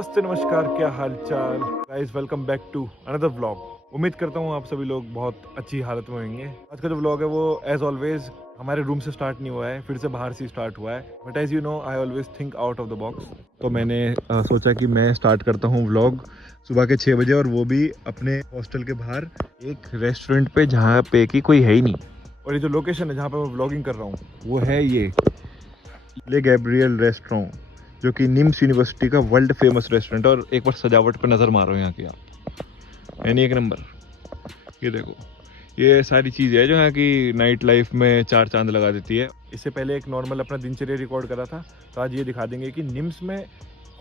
नमस्ते नमस्कार, क्या हाल चाल guys. Welcome back to another vlog. उम्मीद करता हूँ आप सभी लोग बहुत अच्छी हालत में होंगे। आज का जो व्लॉग है वो एज ऑलवेज हमारे रूम से स्टार्ट नहीं हुआ है, फिर से बाहर से स्टार्ट हुआ है। But as you know I always think out of the box. तो मैंने सोचा कि मैं स्टार्ट करता हूँ व्लॉग सुबह के 6 बजे, और वो भी अपने हॉस्टल के बाहर एक रेस्टोरेंट पे जहाँ पे कि कोई है ही नहीं। और ये जो लोकेशन है जहाँ पे मैं व्लॉगिंग कर रहा हूँ वो है ये ले गैब्रियल रेस्टोरेंट, जो कि निम्स यूनिवर्सिटी का वर्ल्ड फेमस रेस्टोरेंट। और एक बार सजावट पे नज़र मारो यहाँ की आप, यानी एक नंबर। ये देखो, ये सारी चीज़ है जो यहाँ की नाइट लाइफ में चार चांद लगा देती है। इससे पहले एक नॉर्मल अपना दिनचर्या रिकॉर्ड करा था, तो आज ये दिखा देंगे कि निम्स में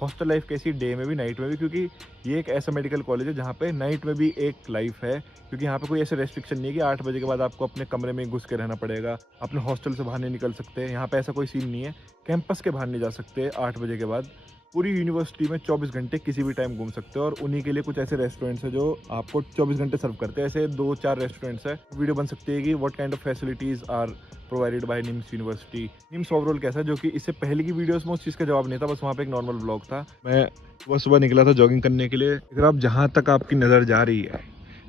हॉस्टल लाइफ कैसी, डे में भी नाइट में भी, क्योंकि ये एक ऐसा मेडिकल कॉलेज है जहाँ पे नाइट में भी एक लाइफ है। क्योंकि यहाँ पे कोई ऐसे रेस्ट्रिक्शन नहीं है कि 8 बजे के बाद आपको अपने कमरे में घुस के रहना पड़ेगा, अपने हॉस्टल से बाहर नहीं निकल सकते। यहाँ पे ऐसा कोई सीन नहीं है, कैंपस के बाहर नहीं जा सकते 8 बजे के बाद। पूरी यूनिवर्सिटी में 24 घंटे किसी भी टाइम घूम सकते हो। और उन्हीं के लिए कुछ ऐसे रेस्टोरेंट्स हैं जो आपको 24 घंटे सर्व करते हैं। ऐसे 2-4 रेस्टोरेंट्स हैं। वीडियो बन सकती है कि what kind of facilities are provided by NIMS university. NIMS overall कैसा है, जो कि इससे पहले की वीडियोस में उस चीज़ का जवाब नहीं था, बस वहाँ पे एक नॉर्मल व्लॉग था। मैं सुबह सुबह निकला था जॉगिंग करने के लिए। अगर आप जहाँ तक आपकी नज़र जा रही है,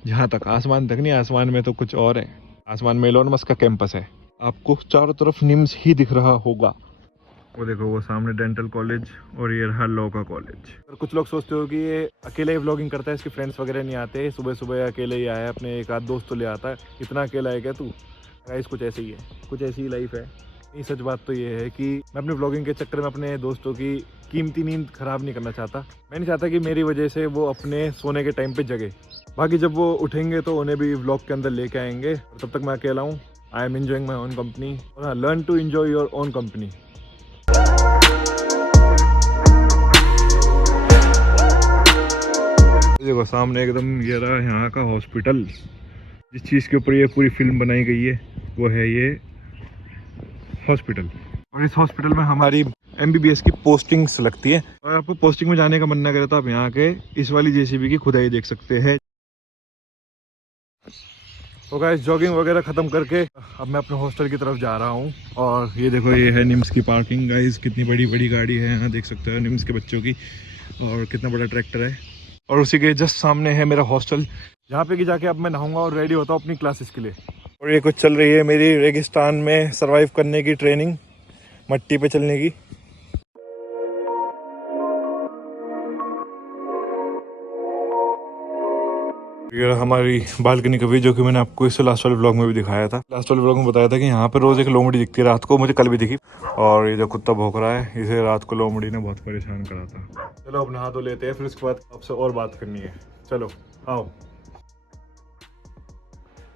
जहाँ तक, आसमान तक नहीं, आसमान में तो कुछ और है। आसमान में एलोन मस्क का कैंपस है, आपको चारों तरफ निम्स ही दिख रहा होगा। वो देखो, वो सामने डेंटल कॉलेज और ये रहा लॉ का कॉलेज। और कुछ लोग सोचते हो कि ये अकेले ही व्लॉगिंग करता है, इसके फ्रेंड्स वगैरह नहीं आते, सुबह सुबह अकेले ही आया है, अपने एक आध दोस्त तो ले आता है, इतना अकेला है क्या तू? गाइस कुछ ऐसे ही है, कुछ ऐसी ही लाइफ है। नहीं, सच बात तो ये है कि मैं अपने व्लॉगिंग के चक्कर में अपने दोस्तों की कीमती नींद खराब नहीं करना चाहता। मैं नहीं चाहता कि मेरी वजह से वो अपने सोने के टाइम पे जगे। बाकी जब वो उठेंगे तो उन्हें भी व्लॉग के अंदर लेके आएंगे, और तब तक मैं अकेला हूँ। I am enjoying my own company. और हाँ, learn to enjoy your own company. देखो सामने एकदम ये रहा यहाँ का हॉस्पिटल। जिस चीज़ के ऊपर ये पूरी फिल्म बनाई गई है वो है ये हॉस्पिटल। और इस हॉस्पिटल में हमारी MBBS की पोस्टिंग्स लगती है। और आपको पोस्टिंग में जाने का मन ना करे तो आप यहाँ के इस वाली JCB की खुदाई देख सकते हैं। तो गाइस, जॉगिंग वगैरह ख़त्म करके अब मैं अपने हॉस्टल की तरफ जा रहा हूँ। और ये देखो, ये है निम्स की पार्किंग। गाइस कितनी बड़ी बड़ी गाड़ी है यहाँ, देख सकते हो, निम्स के बच्चों की। और कितना बड़ा ट्रैक्टर है। और उसी के जस्ट सामने है मेरा हॉस्टल, जहाँ पे कि जाके अब मैं नहाऊंगा और रेडी होता हूँ अपनी क्लासेस के लिए। और ये कुछ चल रही है मेरी रेगिस्तान में सरवाइव करने की ट्रेनिंग, मट्टी पे चलने की। ये हमारी बालकनी का व्यू, जो कि मैंने आपको इससे लास्ट वाले व्लॉग में भी दिखाया था। लास्ट वाले व्लॉग में बताया था कि यहाँ पे रोज एक लोमड़ी दिखती है रात को, मुझे कल भी दिखी। और ये जो कुत्ता भौंक रहा है, इसे रात को लोमड़ी ने बहुत परेशान करा था। चलो अब नहा धो लेते हैं, फिर उसके बाद आपसे और बात करनी है। चलो आओ।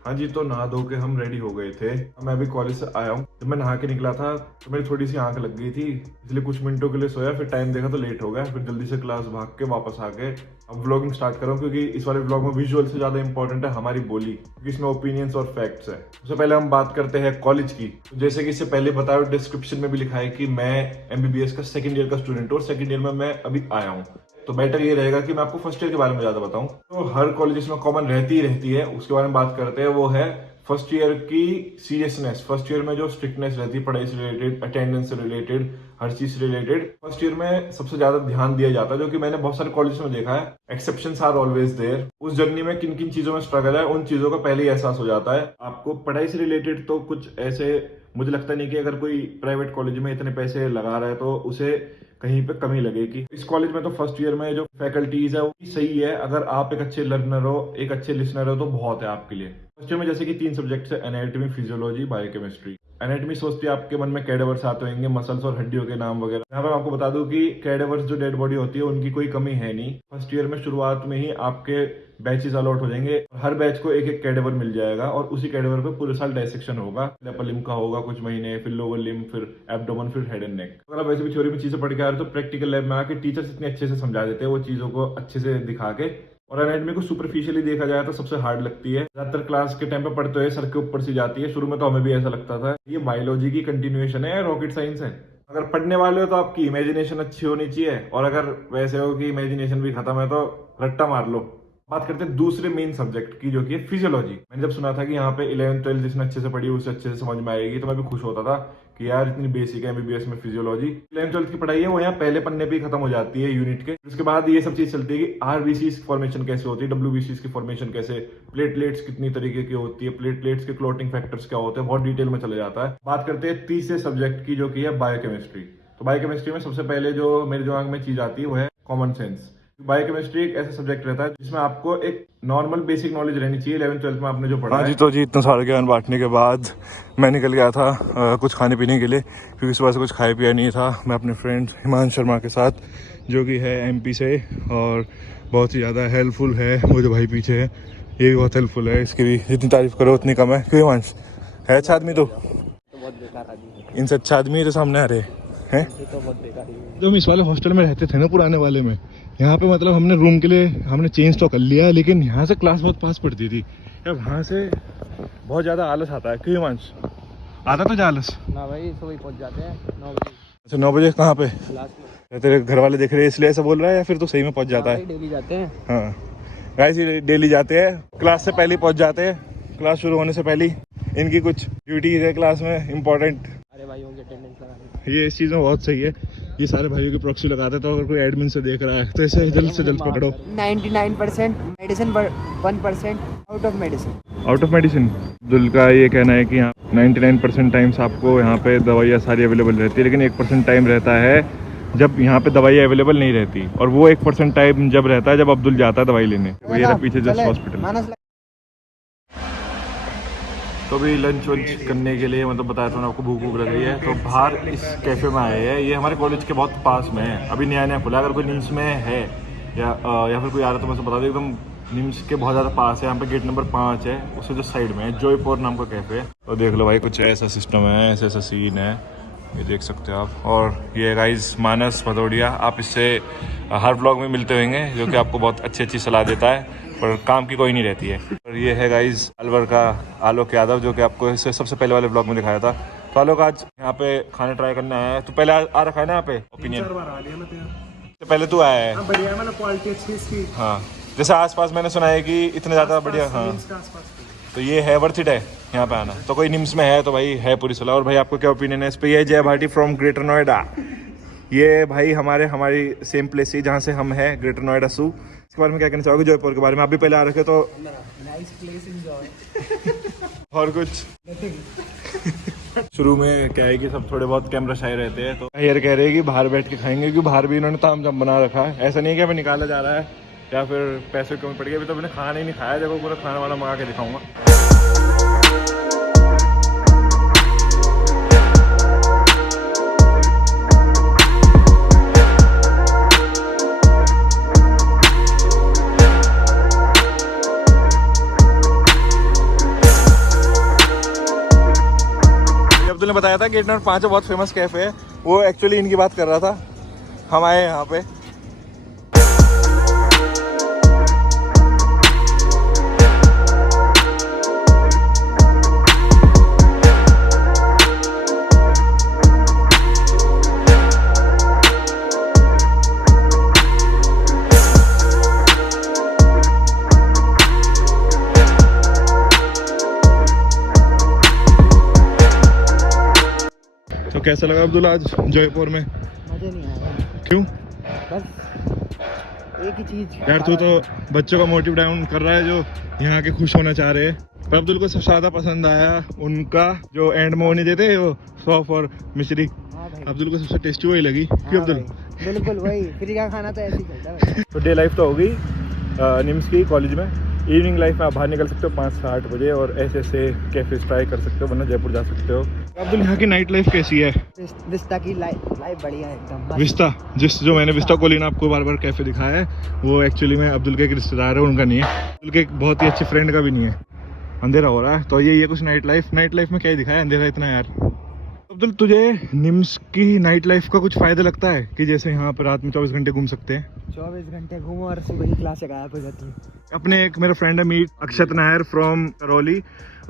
हाँ जी, तो नहा धो के हम रेडी हो गए थे। मैं अभी कॉलेज से आया हूँ। जब मैं नहा के निकला था तो मेरी थोड़ी सी आंख लग गई थी, इसलिए कुछ मिनटों के लिए सोया। फिर टाइम देखा तो लेट हो गया, फिर जल्दी से क्लास भाग के वापस आ गए। अब व्लॉगिंग स्टार्ट करूँ, क्योंकि इस वाले व्लॉग में विजुअल से ज़्यादा इंपॉर्टेंट है हमारी बोली, क्योंकि इसमें ओपिनियंस और फैक्ट्स है। सबसे पहले हम बात करते हैं कॉलेज की। तो जैसे कि इससे पहले बताया, डिस्क्रिप्शन में भी लिखा है कि मैं MBBS का सेकंड ईयर का स्टूडेंट हूँ, और सेकंड ईयर में मैं अभी आया हूँ। तो बेटर ये रहेगा कि मैं आपको फर्स्ट ईयर के बारे में ज़्यादा बताऊँ। तो हर कॉलेज में कॉमन रहती है, उसके बारे में बात करते हैं। वो है फर्स्ट ईयर की सीरियसनेस। फर्स्ट ईयर में जो स्ट्रिक्टनेस रहती है, पढ़ाई से रिलेटेड, अटेंडेंस से रिलेटेड, हर चीज से रिलेटेड फर्स्ट ईयर में सबसे ज्यादा ध्यान दिया जाता है, जो कि मैंने बहुत सारे कॉलेज में देखा है। Exceptions are always there. उस जर्नी में किन किन चीजों में स्ट्रगल है, उन चीजों का पहले ही एहसास हो जाता है आपको। पढ़ाई से रिलेटेड तो कुछ ऐसे मुझे लगता नहीं कि अगर कोई प्राइवेट कॉलेज में इतने पैसे लगा रहा है तो उसे कहीं पे कमी लगेगी। इस कॉलेज में तो फर्स्ट ईयर में जो फैकल्टीज है वो सही है। अगर आप एक अच्छे लर्नर हो, एक अच्छे लिसनर हो, तो बहुत है आपके लिए। फर्स्ट ईयर में जैसे कि 3 सब्जेक्ट्स है, एनाटॉमी, फिजियोलॉजी, बायोकेमिस्ट्री। एनाटॉमी सोचती है आपके मन में कैडेवर्स आते होंगे, मसल्स और हड्डियों के नाम वगैरह। यहाँ पर आपको बता दूं कि कैडेवर्स जो डेड बॉडी होती है उनकी कोई कमी है नहीं। फर्स्ट ईयर में शुरुआत में ही आपके बैचेस अलॉट हो जाएंगे। हर बैच को एक एक कैडेवर मिल जाएगा, और उसी कैडेवर पे पूरे साल डायसेक्शन होगा। अपर लिम्ब का होगा कुछ महीने, फिर लोअर लिम्ब, फिर एब्डोमेन, फिर हेड एंड नेक। अगर आप वैसे भी थ्योरी में चीजें पढ़ के आ रहे हो तो प्रैक्टिकल लैब में आके टीचर्स इतने अच्छे से समझा देते हैं वो चीजों को अच्छे से दिखा के। और एनाटॉमी को सुपरफिशियली देखा जाए तो सबसे हार्ड लगती है। ज्यादातर क्लास के टाइम पे पढ़ते हुए सर के ऊपर से जाती है। शुरू में तो हमें भी ऐसा लगता था ये बायोलॉजी की कंटिन्यूएशन है, रॉकेट साइंस है। अगर पढ़ने वाले हो तो आपकी इमेजिनेशन अच्छी होनी चाहिए, और अगर वैसे हो कि इमेजिनेशन भी खत्म है तो रट्टा मार लो। बात करते हैं दूसरे मेन सब्जेक्ट की, जो कि फिजियोलॉजी। मैंने जब सुना था कि यहाँ पे 11th 12th जिसने अच्छे से पढ़ी उसे अच्छे से समझ में आएगी, तो मैं भी खुश होता था कि यार इतनी बेसिक है एमबीबीएस में फिजियोलॉजी। 11th-12th की पढ़ाई है वो यहाँ पहले पन्ने पे ही खत्म हो जाती है यूनिट के। उसके बाद ये सब चीज चलती है कि आरबीसीज की फॉर्मेशन कैसे होती है, डब्ल्यूबीसीज की फॉर्मेशन कैसे, प्लेटलेट्स कितनी तरीके की होती है, प्लेटलेट्स के क्लोटिंग फैक्टर्स क्या होते हैं, बहुत डिटेल में चले जाता है। बात करते हैं तीसरे सब्जेक्ट की जो कि है बायोकेमिस्ट्री। तो बायोकेमिस्ट्री में सबसे पहले जो मेरे दिमाग में चीज आती है वो है कॉमन सेंस। बायोकेमिस्ट्री एक ऐसा सब्जेक्ट रहता है जिसमें आपको एक नॉर्मल बेसिक नॉलेज रहनी चाहिए 11th-12th में आपने जो पढ़ा है। तो जी इतना सारा ज्ञान बांटने के बाद मैं निकल गया था कुछ खाने पीने के लिए, क्योंकि सुबह से कुछ खाया पिया नहीं था। मैं अपने फ्रेंड हिमांशु शर्मा के साथ, जो कि है एमपी से और बहुत ही ज़्यादा हेल्पफुल है। वो जो भाई पीछे है ये भी बहुत हेल्पफुल है, इसकी भी जितनी तारीफ करो उतनी कम है। क्यों हिमांश है अच्छा आदमी? तो बहुत बेकार आदमी है। इनसे अच्छा आदमी तो सामने आ रहे हैं। तो बहुत बेकार ही है। जो हम इस वाले हॉस्टल में रहते थे ना, पुराने वाले में, यहाँ पे मतलब हमने रूम के लिए हमने चेंज तो कर लिया, लेकिन यहाँ से क्लास बहुत पास पड़ती थी। अब वहाँ से बहुत ज़्यादा आलस आता है। क्यों हिमांश आता तो आलस? ना भाई सुबह ही पहुंच जाते हैं 9 बजे अच्छा 9 बजे कहाँ पे? क्लास में। तेरे घर वाले देख रहे हैं इसलिए ऐसा बोल रहा है, या फिर तो सही में पहुँच जाता है? डेली जाते हैं। हाँ गाइस ये डेली जाते हैं, क्लास से पहले पहुँच जाते हैं, क्लास शुरू होने से पहले। इनकी कुछ ड्यूटीज है क्लास में इम्पोर्टेंट। अरे भाइयों की अटेंडेंस लगानी। ये इस चीज़ में बहुत सही है, ये सारे भाइयों की प्रॉक्सी लगाते हैं। तो अगर कोई एडमिन से देख रहा है तो इसे जल्द से जल्द पकड़ो। 99% medicine, 1% out of medicine. Out of medicine. Abdul का ये कहना है कि यहाँ 99% टाइम्स आपको यहाँ पे दवाइयाँ सारी अवेलेबल रहती है, लेकिन 1% टाइम रहता है जब यहाँ पे दवाई अवेलेबल नहीं रहती, और वो 1% टाइम जब रहता है जब अब्दुल जाता है दवाई लेने। वो ये पीछे जस्ट हॉस्पिटल। तो अभी लंच वंच करने के लिए, मतलब बताया था ना आपको, भूख भूख लग रही है, तो बाहर इस कैफ़े में आए हैं। ये हमारे कॉलेज के बहुत पास में है, अभी नया नया खुला। अगर कोई निम्स में है या फिर कोई आ रहा है तो मैं बता दूँ, एकदम निम्स के बहुत ज़्यादा पास है। यहाँ पे गेट नंबर 5 है, उससे जो साइड में है जॉयपुर नाम का कैफ़े है। तो देख लो भाई, कुछ ऐसा सिस्टम है, ऐसा ऐसा सीन है, ये देख सकते हो आप। और ये गाइस मानस भदौड़िया, आप इससे हर व्लॉग में मिलते होंगे, जो कि आपको बहुत अच्छी अच्छी सलाह देता है, पर काम की कोई नहीं रहती है। और ये है गाइस अलवर का आलोक यादव, जो कि आपको इससे सबसे पहले वाले ब्लॉग में दिखाया था। तो आलोक आज यहाँ पे खाने ट्राई करने आया है। तो पहले आ रखा है ना यहाँ पे? ओपिनियन तो पहले तू आया है? बढ़िया, मतलब क्वालिटी अच्छी इसकी। हाँ, जैसे आसपास मैंने सुना है कि इतने ज़्यादा बढ़िया। हाँ, तो ये है वर्थ इट है यहाँ पे आना। तो कोई निम्स में है तो भाई है पूरी सलाह। और भाई आपको क्या ओपिनियन है इस पर? ये जय भाटी फ्रॉम ग्रेटर नोएडा, ये भाई हमारी सेम प्लेस ही जहाँ से हम हैं, ग्रेटर नोएडा सू। इसके बारे में क्या कहना चाहोगे जयपुर के बारे में? आप भी पहले आ रखे तो नाइस प्लेस, एंजॉय। और कुछ शुरू में क्या है कि सब थोड़े बहुत कैमरा शाय रहते हैं, तो यार कह रहे हैं कि बाहर बैठ के खाएंगे, क्योंकि बाहर भी इन्होंने तामझाम बना रखा है। ऐसा नहीं है कि हमें निकाला जा रहा है या फिर पैसे कमी पड़ गई। अभी तो मैंने खाना ही नहीं खाया, देखो पूरा खाना वाना मंगा के दिखाऊंगा। अब्दुल ने बताया था गेट नंबर 5 बहुत फेमस कैफे है, वो एक्चुअली इनकी बात कर रहा था। हम आए यहाँ पे। तो कैसा लगा अब्दुल आज जयपुर में? मजे नहीं आया। क्यों? बस एक ही चीज यार तू तो बच्चों का मोटिव डाउन कर रहा है, जो यहाँ के खुश होना चाह रहे हैं। पर अब्दुल को सबसे ज्यादा पसंद आया उनका जो एंड में वो नहीं देते, वो सौंफ और मिश्री। हाँ भाई, अब्दुल को सबसे टेस्टी वही लगी। क्यों हाँ अब्दुल? भाई, बिल्कुल वही। फ्री का खाना तो ऐसे ही चलता है भाई। तो डे लाइफ तो हो गई निम्स की कॉलेज में। इवनिंग लाइफ में आप बाहर निकल सकते हो 5 से 8 बजे, और ऐसे ऐसे कैफे ट्राई कर सकते हो, वरना जयपुर जा सकते हो। अब्दुल यहाँ की नाइट लाइफ कैसी है? विस्ता की लाइफ बढ़िया है एकदम। विस्ता, जो मैंने विस्ता कॉलोनी आपको बार बार कैफे दिखाया है, वो एक्चुअली में अब्दुल के एक रिश्तेदार है, उनका नहीं है। अब्दुल के एक बहुत ही अच्छे फ्रेंड का भी नहीं है। अंधेरा हो रहा है, तो ये कुछ नाइट लाइफ में क्या ही दिखाया, अंधेरा इतना यार। अब्दुल तुझे निम्स की नाइट लाइफ का कुछ फायदा लगता है कि जैसे यहाँ पर रात में 24 घंटे घूम सकते हैं? 24 घंटे घूमो और सुबह की क्लास से गायब हो जाती है। अपने एक मेरा फ्रेंड है मीट अक्षत नायर फ्रॉम करौली,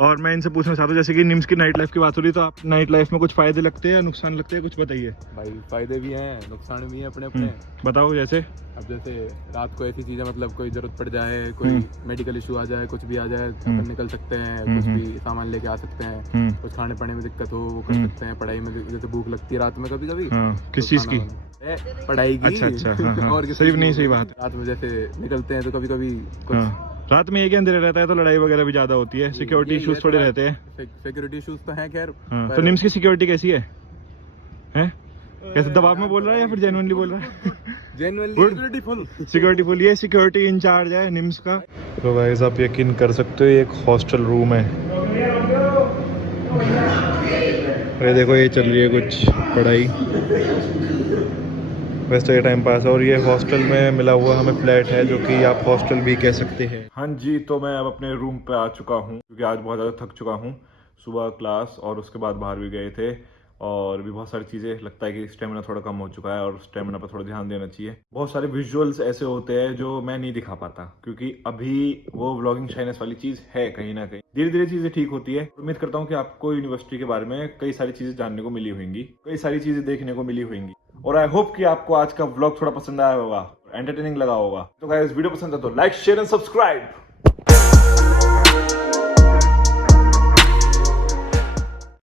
और मैं इनसे पूछना चाहता हूँ, जैसे कि निम्स की नाइट लाइफ की बात हो रही, तो आप नाइट लाइफ में कुछ फायदे लगते हैं या नुकसान लगते हैं, कुछ बताइए। भाई फायदे भी हैं, नुकसान भी हैं अपने अपने। बताओ जैसे। अब जैसे रात को ऐसी चीज़ें मतलब कोई ज़रूरत पड़ जाए, कोई मेडिकल इशू आ जाए, कुछ भी आ जाए, अपन निकल सकते हैं, कुछ भी सामान लेके आ सकते हैं, कुछ खाने पीने में दिक्कत हो वो कर सकते हैं, पढ़ाई में जैसे भूख लगती है रात में कभी कभी। किस चीज़ की? पढ़ाई की। अच्छा हाँ, और सही नहीं, सही बात है। रात में जैसे निकलते हैं तो कभी कभी कुछ रात में एक अंधेरा रहता है तो लड़ाई वगैरह भी ज्यादा होती है, सिक्योरिटी इश्यूज थोड़े रहते हैं। सिक्योरिटी इश्यूज तो हैं खैर। तो निम्स की सिक्योरिटी कैसी है? हैं? कैसे दबाव में बोल रहा है या फिर जेन्युइनली बोल रहा है? जेन्युइनली फुल सिक्योरिटी फुल, ये सिक्योरिटी इंचार्ज है निम्स का। तो गाइस आप यकीन कर सकते हो ये एक हॉस्टल रूम है। अरे देखो ये चल रही है कुछ पढ़ाई, वैसे तो ये टाइम पास है। और ये हॉस्टल में मिला हुआ हमें फ्लैट है जो कि आप हॉस्टल भी कह सकते हैं। हाँ जी, तो मैं अब अपने रूम पे आ चुका हूँ क्योंकि आज बहुत ज़्यादा थक चुका हूँ। सुबह क्लास और उसके बाद बाहर भी गए थे और भी बहुत सारी चीज़ें, लगता है कि स्टेमिना थोड़ा कम हो चुका है और स्टेमिना पर थोड़ा ध्यान देना चाहिए। बहुत सारे विजुअल्स ऐसे होते हैं जो मैं नहीं दिखा पाता क्योंकि अभी वो व्लॉगिंग शाइनेस वाली चीज़ है कहीं ना कहीं। धीरे धीरे चीज़ें ठीक होती है। उम्मीद करता हूँ कि आपको यूनिवर्सिटी के बारे में कई सारी चीज़ें जानने को मिली होंगी, कई सारी चीज़ें देखने को मिली होंगी और आई होप कि आपको आज का व्लॉग थोड़ा पसंद आया होगा, एंटरटेनिंग लगा होगा। तो गाइस वीडियो पसंद है तो लाइक शेयर एंड सब्सक्राइब।